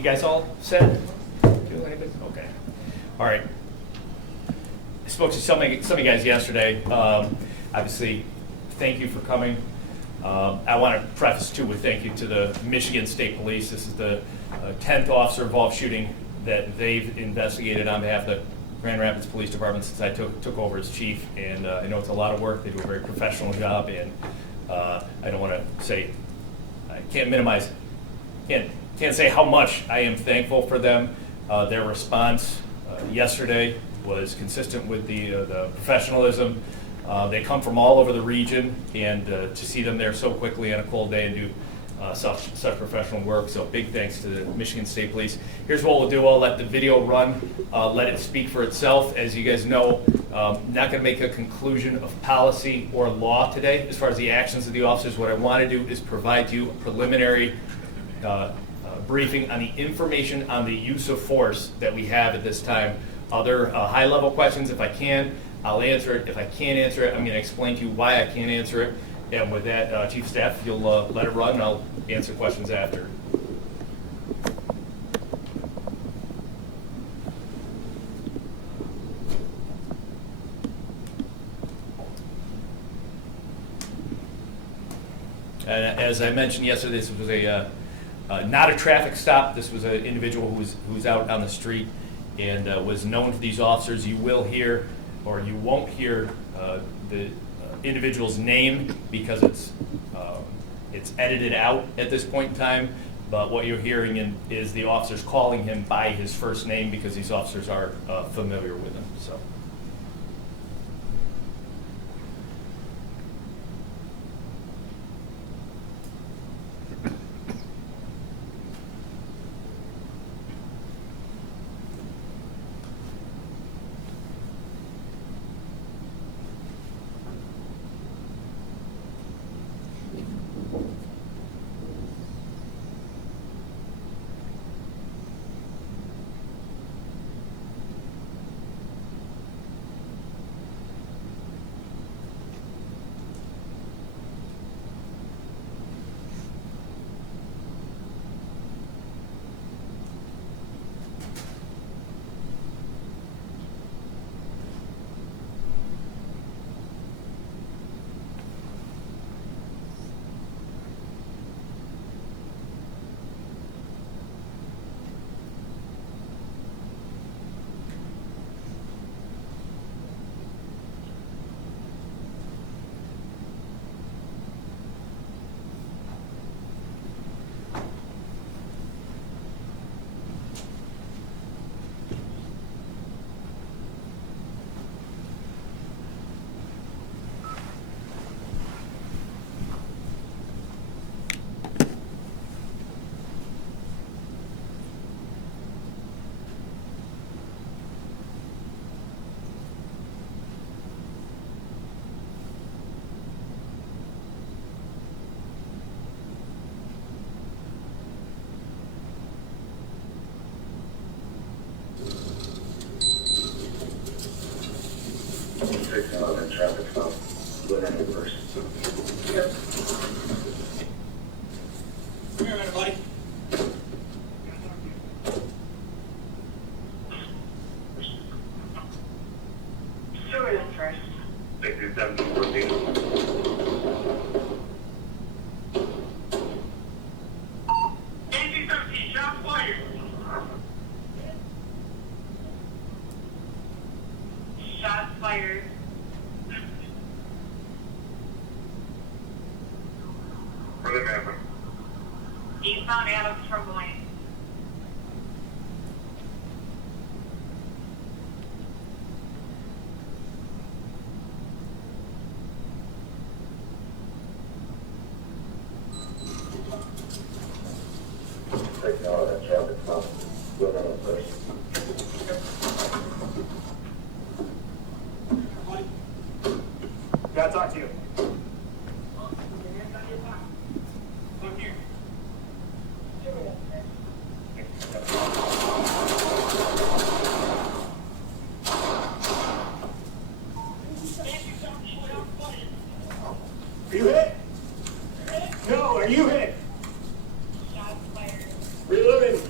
You guys all set? Feel anything? Okay. All right. I spoke to some of you guys yesterday. Obviously, thank you for coming. I want to preface too with thank you to the Michigan State Police. This is the 10th officer-involved shooting that they've investigated on behalf of the Grand Rapids Police Department since I took over as chief. And I know it's a lot of work. They do a very professional job, and I don't want to say, I can't minimize, can't say how much I am thankful for them. Their response yesterday was consistent with the professionalism. They come from all over the region, and to see them there so quickly on a cold day and do such professional work. So big thanks to the Michigan State Police. Here's what we'll do. I'll let the video run, let it speak for itself. As you guys know, not going to make a conclusion of policy or law today as far as the actions of the officers. What I want to do is provide you a preliminary briefing on the information on the use of force that we have at this time. Other high-level questions, if I can, I'll answer it. If I can't answer it, I'm going to explain to you why I can't answer it. And with that, Chief of Staff, you'll let it run, and I'll answer questions after. And as I mentioned yesterday, this was not a traffic stop. This was an individual who was out on the street and was known to these officers. You will hear, or you won't hear, the individual's name because it's edited out at this point in time. But what you're hearing is the officers calling him by his first name because these officers are familiar with him. So. Traffic stop, Glen Reverse. Yep. Come here, everybody. Stewart in first. 6714. Shots fired. Shots fired. Where did it happen? Eastbound Adams from Blaine. Take out that traffic stop. Glen Reverse. Gotta talk to you. Come here. Are you hit? No, are you hit? Shots fired. Reloading.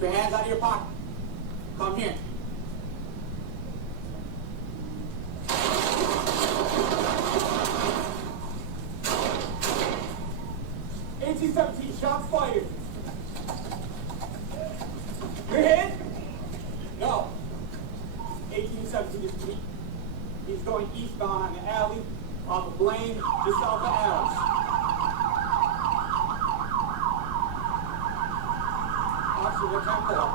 Keep your hands out of your pocket. Come here. $18-17, shots fired. Your head? No. 18-17 is me. He's going eastbound on the alley off of Blaine, just south of Adams. Officer, what time call?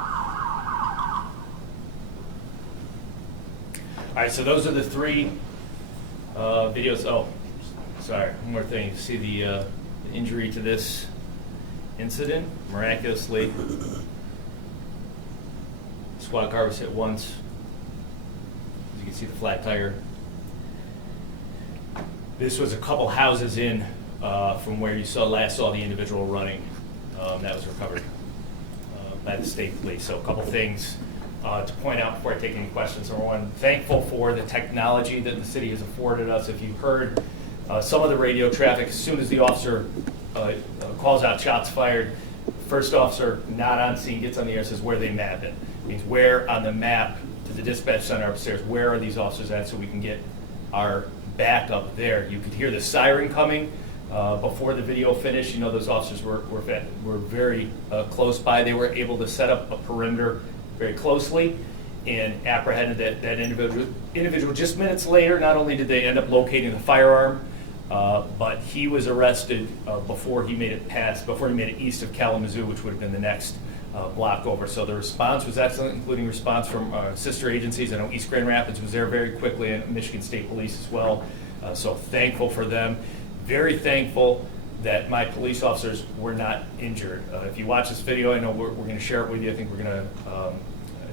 All right, so those are the three videos. Oh, sorry, one more thing. You see the injury to this incident? Miraculously, squad car was hit once. As you can see, the flat tire. This was a couple houses in from where you last saw the individual running. That was recovered by the state police. So a couple things to point out before I take any questions. Number one, thankful for the technology that the city has afforded us. If you've heard some of the radio traffic, as soon as the officer calls out shots fired, first officer not on scene gets on the air and says where they map it. Means where on the map to the dispatch center upstairs, where are these officers at so we can get our backup there. You could hear the siren coming before the video finished. You know those officers were very close by. They were able to set up a perimeter very closely and apprehended that individual. Just minutes later, not only did they end up locating the firearm, but he was arrested before he made it east of Kalamazoo, which would have been the next block over. So the response was excellent, including response from sister agencies. I know East Grand Rapids was there very quickly, and Michigan State Police as well. So thankful for them. Very thankful that my police officers were not injured. If you watch this video, I know we're going to share it with you. I think we're going to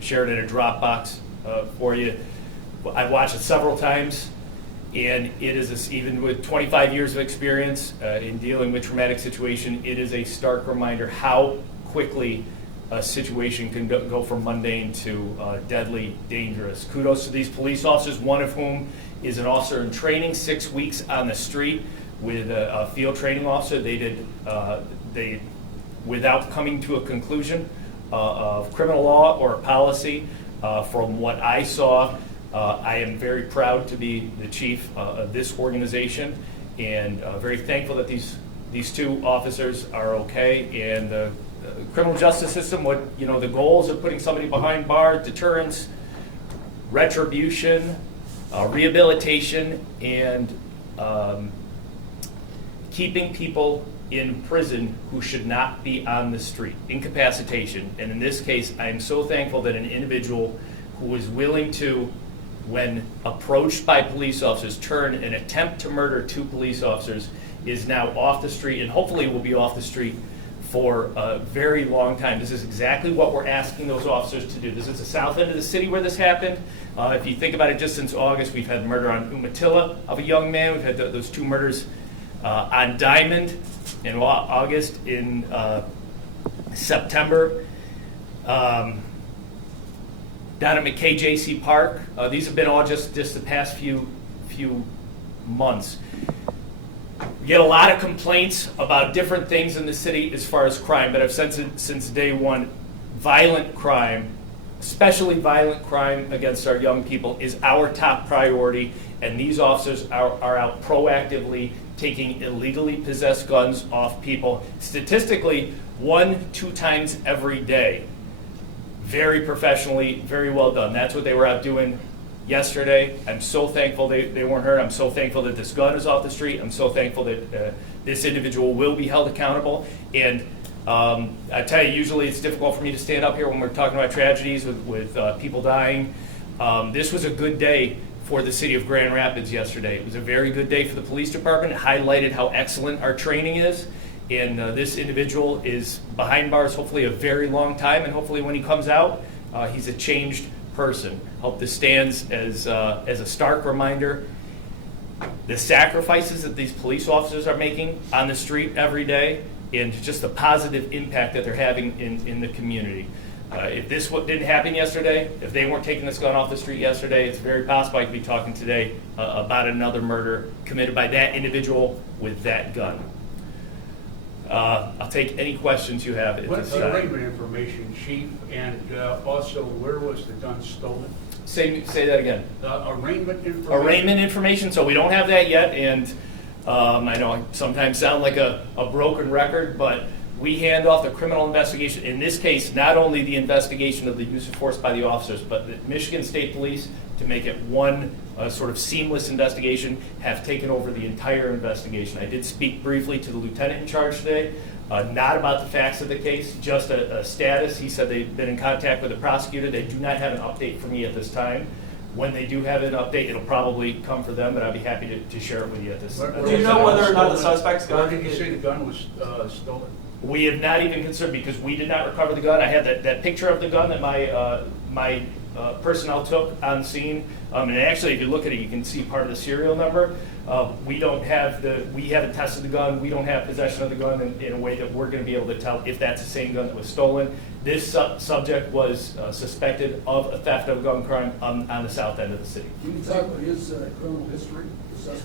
share it in a Dropbox for you. I've watched it several times, and it is, even with 25 years of experience in dealing with traumatic situation, it is a stark reminder how quickly a situation can go from mundane to deadly dangerous. Kudos to these police officers, one of whom is an officer in training, 6 weeks on the street with a field training officer. They without coming to a conclusion of criminal law or policy, from what I saw, I am very proud to be the chief of this organization, and very thankful that these two officers are okay. And the criminal justice system, the goals of putting somebody behind bars: deterrence, retribution, rehabilitation, and keeping people in prison who should not be on the street, incapacitation. And in this case, I am so thankful that an individual who was willing to, when approached by police officers, turn and attempt to murder two police officers, is now off the street, and hopefully will be off the street for a very long time. This is exactly what we're asking those officers to do. This is the south end of the city where this happened. If you think about it, just since August, we've had murder on Umatilla of a young man. We've had those two murders on Diamond in August, in September. Down at McKay J.C. Park. These have been all just the past few months. We get a lot of complaints about different things in the city as far as crime, but I've said since day one, violent crime, especially violent crime against our young people, is our top priority, and these officers are out proactively taking illegally possessed guns off people. Statistically, 1-2 times every day. Very professionally, very well done. That's what they were out doing yesterday. I'm so thankful they weren't hurt. I'm so thankful that this gun is off the street. I'm so thankful that this individual will be held accountable. And I tell you, usually it's difficult for me to stand up here when we're talking about tragedies with people dying. This was a good day for the city of Grand Rapids yesterday. It was a very good day for the police department. It highlighted how excellent our training is. And this individual is behind bars hopefully a very long time, and hopefully when he comes out, he's a changed person. Hope this stands as a stark reminder. The sacrifices that these police officers are making on the street every day, and just the positive impact that they're having in the community. If this didn't happen yesterday, if they weren't taking this gun off the street yesterday, it's very possible I could be talking today about another murder committed by that individual with that gun. I'll take any questions you have at What's this the time. arraignment information, Chief, and also where was the gun stolen? Say that again. The arraignment information? Arraignment information, so we don't have that yet, and I know I sometimes sound like a broken record, but we hand off the criminal investigation, in this case, not only the investigation of the use of force by the officers, but the Michigan State Police, to make it one sort of seamless investigation, have taken over the entire investigation. I did speak briefly to the lieutenant in charge today, not about the facts of the case, just a status. He said they've been in contact with the prosecutor. They do not have an update for me at this time. When they do have an update, it'll probably come for them, but I'd be happy to share it with you at this time. Do you know whether or not the suspect's Where gun did you say the gun was stolen? We have not even considered, because we did not recover the gun. I had that picture of the gun that my personnel took on scene. And actually, if you look at it, you can see part of the serial number. We haven't tested the gun. We don't have possession of the gun in a way that we're going to be able to tell if that's the same gun that was stolen. This subject was suspected of a theft of a gun crime on the south end of the city. Can you talk about his criminal history?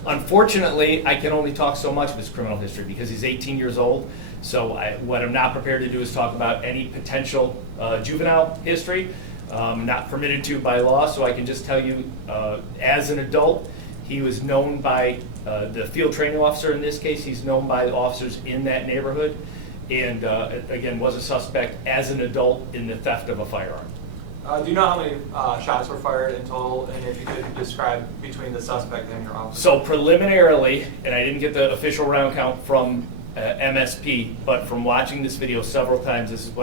Unfortunately, I can only talk so much of his criminal history because he's 18 years old. So what I'm not prepared to do is talk about any potential juvenile history. Not permitted to by law, so I can just tell you, as an adult, he was known by the field training officer in this case. He's known by the officers in that neighborhood, and again, was a suspect as an adult in the theft of a firearm. Do you know how many shots were fired in total, and if you could describe between the suspect and your officer? So preliminarily, and I didn't get the official round count from MSP, but from watching this video several times, this is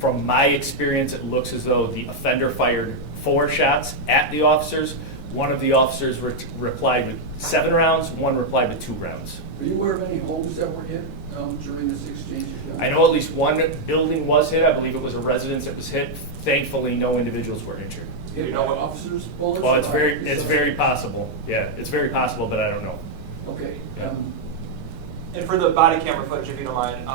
from my experience, it looks as though the offender fired 4 shots at the officers. One of the officers replied with 7 rounds, one replied with 2 rounds. Are you aware of any homes that were hit during this exchange of guns? I know at least one building was hit. I believe it was a residence that was hit. Thankfully, no individuals were injured. Hit You know by what- officers' bullets? Well, or it's by very the very possible. Yeah, it's very possible, but I don't know. Okay. Yeah. And for the body camera footage, if you don't mind,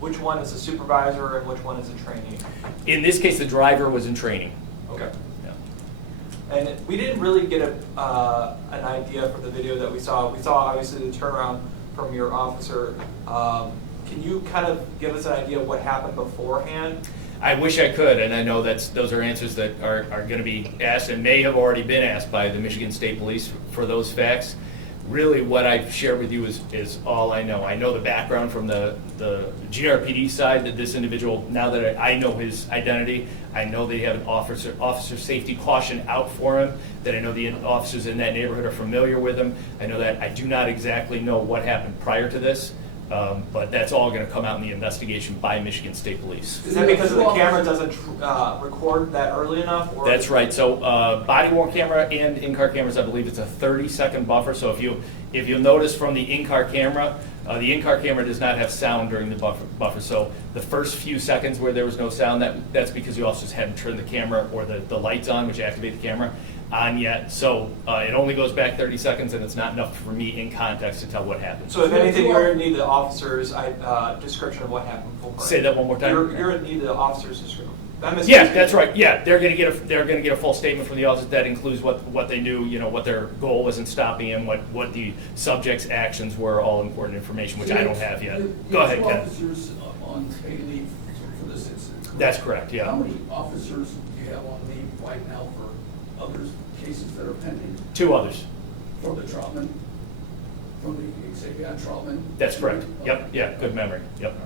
which one is a supervisor and which one is a trainee? In this case, the driver was in training. Okay. Yeah. And we didn't really get an idea from the video that we saw. We saw obviously the turnaround from your officer. Can you kind of give us an idea of what happened beforehand? I wish I could, and I know those are answers that are going to be asked and may have already been asked by the Michigan State Police for those facts. Really, what I've shared with you is all I know. I know the background from the GRPD side that this individual, now that I know his identity, I know they have an officer safety caution out for him, that I know the officers in that neighborhood are familiar with him. I know that I do not exactly know what happened prior to this, but that's all going to come out in the investigation by Michigan State Police. Is that because the camera doesn't record that early enough? Or That's right. So body-worn camera and in-car cameras, I believe it's a 30-second buffer. So if you'll notice from the in-car camera does not have sound during the buffer. So the first few seconds where there was no sound, that's because the officers hadn't turned the camera or the lights on, which activate the camera, on yet. So it only goes back 30 seconds, and it's not enough for me in context to tell what happened. So if anything, you're going to need the officer's description of what happened before. Say that one more time. You're going to need the officer's description. Yeah, that's right. Yeah, they're going to get a full statement from the officers that includes what they knew, what their goal was in stopping him, what the subject's actions were, all important information, which I don't have yet. Go ahead, You Ken. have 2 officers on paid leave for this incident. correct? That's correct. Yeah. How many officers do you have on leave right now for other cases that are pending? 2 others. From the Troutman, from the Xavier Troutman? That's correct. Yep. Okay. Yeah. Good memory. Yep.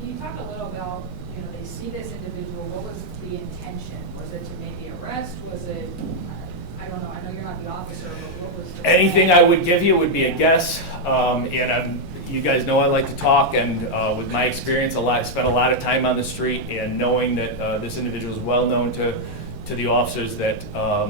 Can you talk a little about, they see this individual, what was the intention? Was it to maybe arrest? Was it, I don't know, I know you're not the officer, but what was the Anything plan? I would give you would be a guess. You guys know I like to talk, and with my experience, spent a lot of time on the street, and knowing that this individual is well known to the officers, that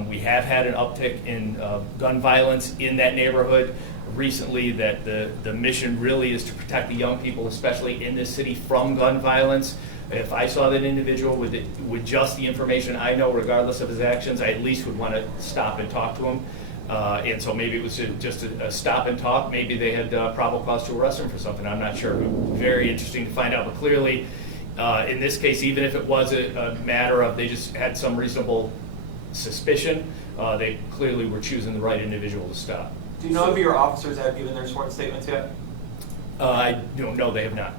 we have had an uptick in gun violence in that neighborhood recently, that the mission really is to protect the young people, especially in this city, from gun violence. If I saw that individual with just the information I know, regardless of his actions, I at least would want to stop and talk to him. And so maybe it was just a stop and talk. Maybe they had probable cause to arrest him for something. I'm not sure. Very interesting to find out. But clearly, in this case, even if it was a matter of they just had some reasonable suspicion, they clearly were choosing the right individual to stop. Do you know if your officers have given their sworn statements yet? I don't know, they have not.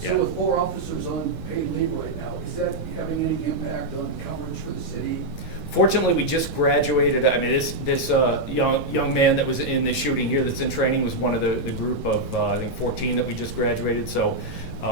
So with 4 officers on paid leave right now, is that having any impact on coverage for the city? Fortunately, we just graduated. I mean, this young man that was in the shooting here that's in training was one of the group of, I think, 14 that we just graduated. So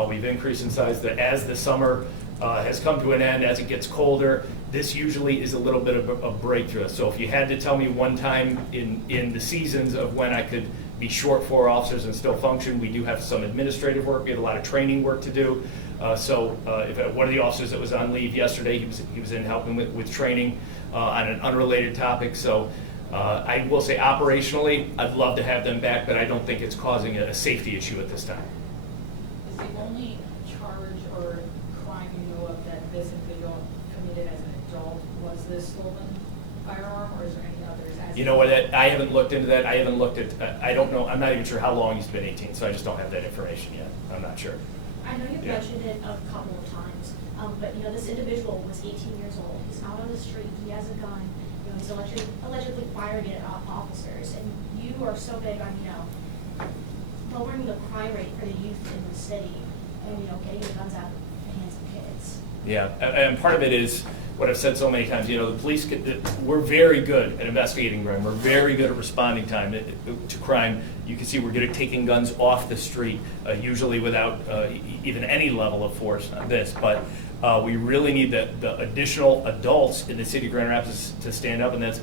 we've increased in size. As the summer has come to an end, as it gets colder, this usually is a little bit of a breakthrough. So if you had to tell me one time in the seasons of when I could be short 4 officers and still function, we do have some administrative work. We have a lot of training work to do. If one of the officers that was on leave yesterday, he was in helping with training on an unrelated topic. So I will say operationally, I'd love to have them back, but I don't think it's causing a safety issue at this time. Is the only charge or crime you know of that this individual committed as an adult was this stolen firearm, or is there any others? You know what, I haven't looked into that. I haven't looked at, I don't know, I'm not even sure how long he's been 18, so I just don't have that information yet. I'm not sure. I know you've Yeah. mentioned it a couple of times, but you know, this individual was 18 years old. He's out on the street, he has a gun, you know, he's allegedly firing it at officers. And you are so big on, you know, lowering the crime rate for the youth in the city and, you know, getting the guns out of the hands of kids. Yeah, and part of it is what I've said so many times, you know, the police, we're very good at investigating crime. We're very good at responding time to crime. You can see we're good at taking guns off the street, usually without even any level of force on this. But we really need the additional adults in the city of Grand Rapids to stand up, and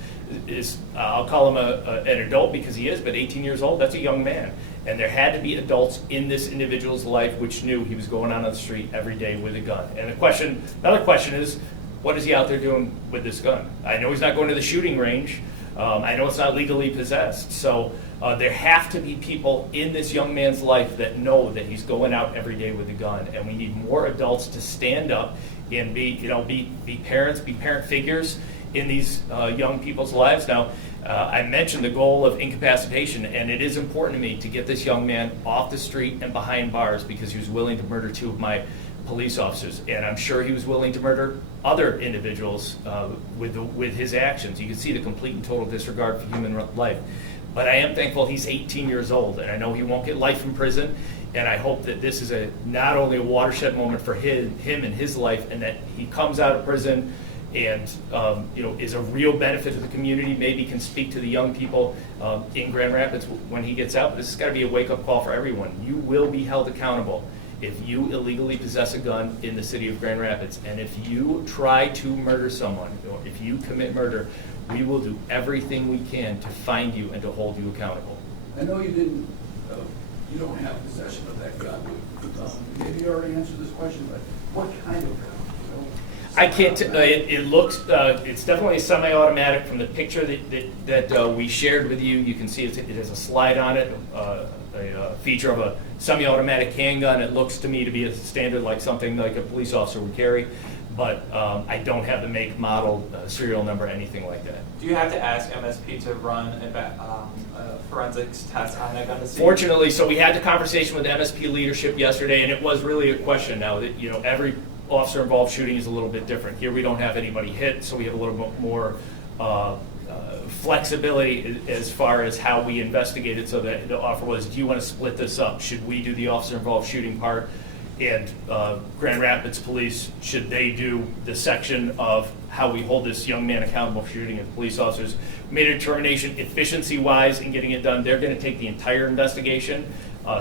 I'll call him an adult because he is, but 18 years old, that's a young man. And there had to be adults in this individual's life which knew he was going out on the street every day with a gun. And another question is, what is he out there doing with this gun? I know he's not going to the shooting range. I know it's not legally possessed. So there have to be people in this young man's life that know that he's going out every day with a gun. And we need more adults to stand up and be parents, be parent figures in these young people's lives. Now, I mentioned the goal of incapacitation, and it is important to me to get this young man off the street and behind bars because he was willing to murder 2 of my police officers, and I'm sure he was willing to murder other individuals with his actions. You can see the complete and total disregard for human life. But I am thankful he's 18 years old, and I know he won't get life in prison, and I hope that this is not only a watershed moment for him and his life, and that he comes out of prison and is a real benefit to the community, maybe can speak to the young people in Grand Rapids when he gets out. But this has got to be a wake-up call for everyone. You will be held accountable if you illegally possess a gun in the city of Grand Rapids. And if you try to murder someone, or if you commit murder, we will do everything we can to find you and to hold you accountable. I know you don't have possession of that gun. Maybe you already answered this question, but what kind of gun? You know? I can't. It looks. It's definitely a semi-automatic. From the picture that we shared with you, you can see it has a slide on it, a feature of a semi-automatic handgun. It looks to me to be a standard, like something like a police officer would carry. But I don't have the make, model, serial number, anything like that. Do you have to ask MSP to run a forensics test on that gun to see? Fortunately, so we had the conversation with MSP leadership yesterday, and it was really a question now that, every officer involved shooting is a little bit different. Here we don't have anybody hit, so we have a little bit more flexibility as far as how we investigate it. So that the offer was, do you want to split this up? Should we do the officer involved shooting part? And Grand Rapids Police, should they do the section of how we hold this young man accountable for shooting at police officers? Made a determination efficiency-wise in getting it done. They're going to take the entire investigation,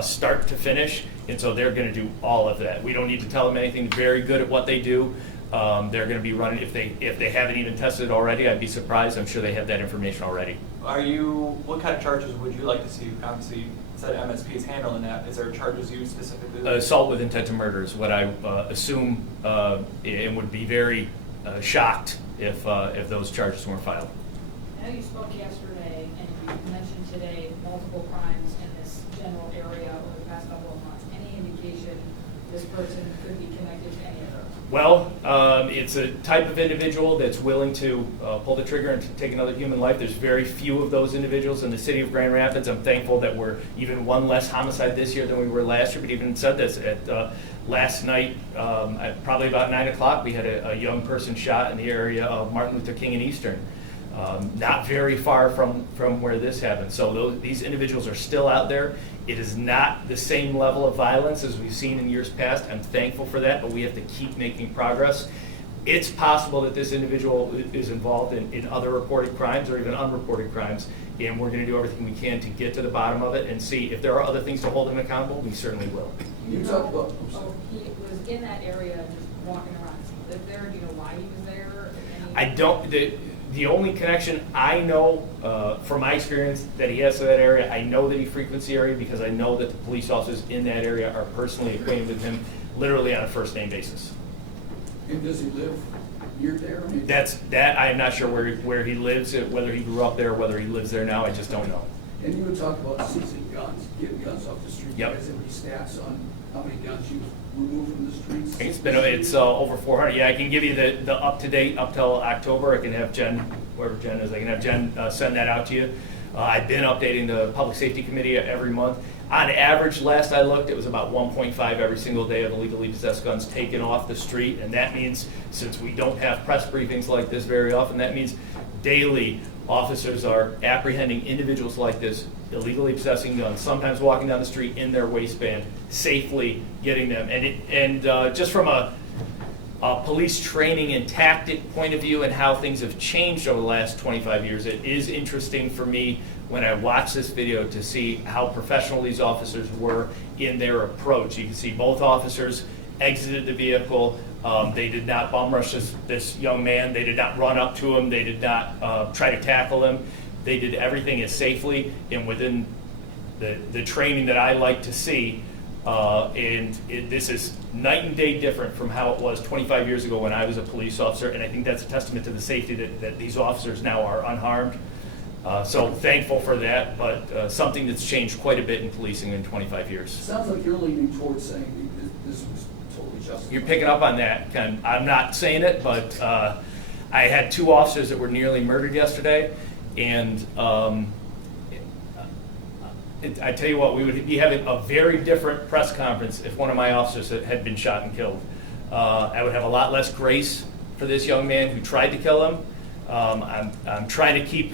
start to finish, and so they're going to do all of that. We don't need to tell them anything. They're very good at what they do. They're going to be running. If they haven't even tested it already, I'd be surprised. I'm sure they have that information already. What kind of charges would you like to see? Obviously, you said MSP is handling that. Is there charges you specifically? Assault with intent to murder is what I assume, and would be very shocked if those charges weren't filed. I know you spoke yesterday and you mentioned today multiple crimes in this general area over the past couple of months. Any indication this person could be connected to any of those? Well, it's a type of individual that's willing to pull the trigger and to take another human life. There's very few of those individuals in the city of Grand Rapids. I'm thankful that we're even one less homicide this year than we were last year, but even said this at last night, at probably about 9 o'clock, we had a young person shot in the area of Martin Luther King and Eastern. not very far from where this happened. So these individuals are still out there. It is not the same level of violence as we've seen in years past. I'm thankful for that, but we have to keep making progress. It's possible that this individual is involved in other reported crimes or even unreported crimes, and we're going to do everything we can to get to the bottom of it and see if there are other things to hold him accountable. We certainly will. You talk about, Oh, he was in that area just walking around. He lived there. Do you know why he was there? I don't. The only connection I know from my experience that he has to that area, I know that he frequents the area because I know that the police officers in that area are personally acquainted with him, literally on a first name basis. and does he live near there? I mean, That I'm not sure where he lives, whether he grew up there, whether he lives there now. I just don't know. And you would talk about seizing guns, getting guns off the street. Yep. You guys have any stats on how many guns you've removed from the streets? It's over 400. Yeah, I can give you the up to date up till October. I can have Jen, whoever Jen is, I can have Jen send that out to you. I've been updating the Public Safety Committee every month. On average, last I looked, it was about 1.5 every single day of illegally possessed guns taken off the street. And that means, since we don't have press briefings like this very often, that means daily officers are apprehending individuals like this, illegally possessing guns, sometimes walking down the street in their waistband, safely getting them. And just from a police training and tactic point of view and how things have changed over the last 25 years, it is interesting for me when I watch this video to see how professional these officers were in their approach. You can see both officers exited the vehicle. They did not bum rush this young man. They did not run up to him. They did not try to tackle him. They did everything as safely and within the training that I like to see. This is night and day different from how it was 25 years ago when I was a police officer, and I think that's a testament to the safety that these officers now are unharmed. So thankful for that, but something that's changed quite a bit in policing in 25 years. Sounds like you're leaning towards saying this was totally justified. You're picking up on that. Ken. I'm not saying it, but I had two officers that were nearly murdered yesterday, and I tell you what, we would be having a very different press conference if one of my officers had been shot and killed. I would have a lot less grace for this young man who tried to kill him. I'm trying to keep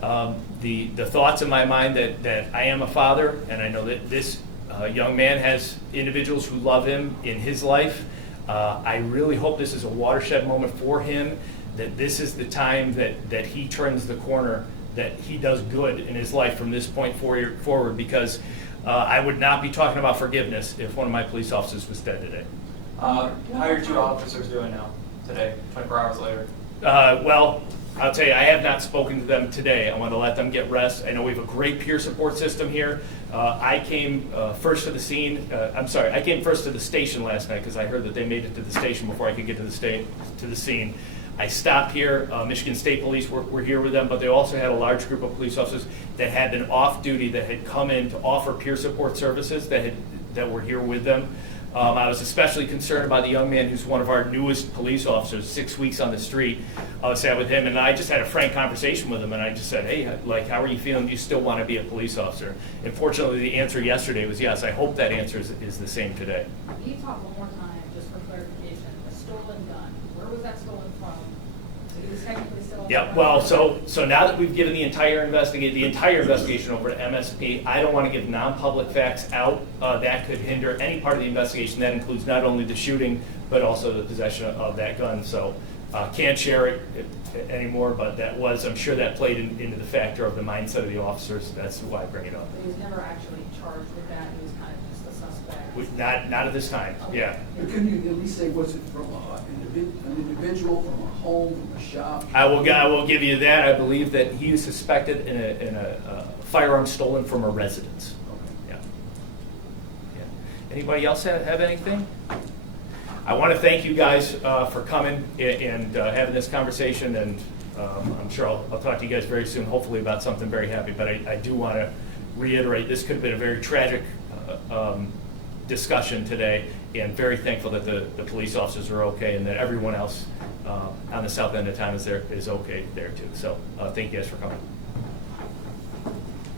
the thoughts in my mind that I am a father, and I know that this young man has individuals who love him in his life. I really hope this is a watershed moment for him, that this is the time that he turns the corner, that he does good in his life from this point forward, because I would not be talking about forgiveness if one of my police officers was dead today. How are your two officers doing now, today, 24 hours later? Well, I'll tell you, I have not spoken to them today. I want to let them get rest. I know we have a great peer support system here. I came first to the scene. I came first to the station last night because I heard that they made it to the station before I could get to the scene. I stopped here. Michigan State Police were here with them, but they also had a large group of police officers that had been off duty that had come in to offer peer support services that were here with them. I was especially concerned about the young man who's one of our newest police officers, 6 weeks on the street. I sat with him, and I just had a frank conversation with him, and I just said, hey, how are you feeling? Do you still want to be a police officer? And fortunately, the answer yesterday was yes. I hope that answer is the same today. Can you talk one more time, just for clarification, a stolen gun, where was that stolen from? So he was technically still. Yeah, well, so now that we've given the entire investigation over to MSP, I don't want to give non-public facts out. That could hinder any part of the investigation. That includes not only the shooting, but also the possession of that gun. So can't share it anymore, but I'm sure that played into the factor of the mindset of the officers. That's why I bring it up. But he was never actually charged with that, he was kind of just a suspect. Not at this time, yeah. But can you at least say, was it from an individual, from a home, from a shop? I will give you that. I believe that he is suspected in a firearm stolen from a residence. Okay. Yeah. Anybody else have anything? I want to thank you guys for coming and having this conversation, and I'm sure I'll talk to you guys very soon, hopefully about something very happy. But I do want to reiterate, this could have been a very tragic discussion today, and very thankful that the police officers are okay and that everyone else on the south end of town is okay there too. So thank you guys for coming.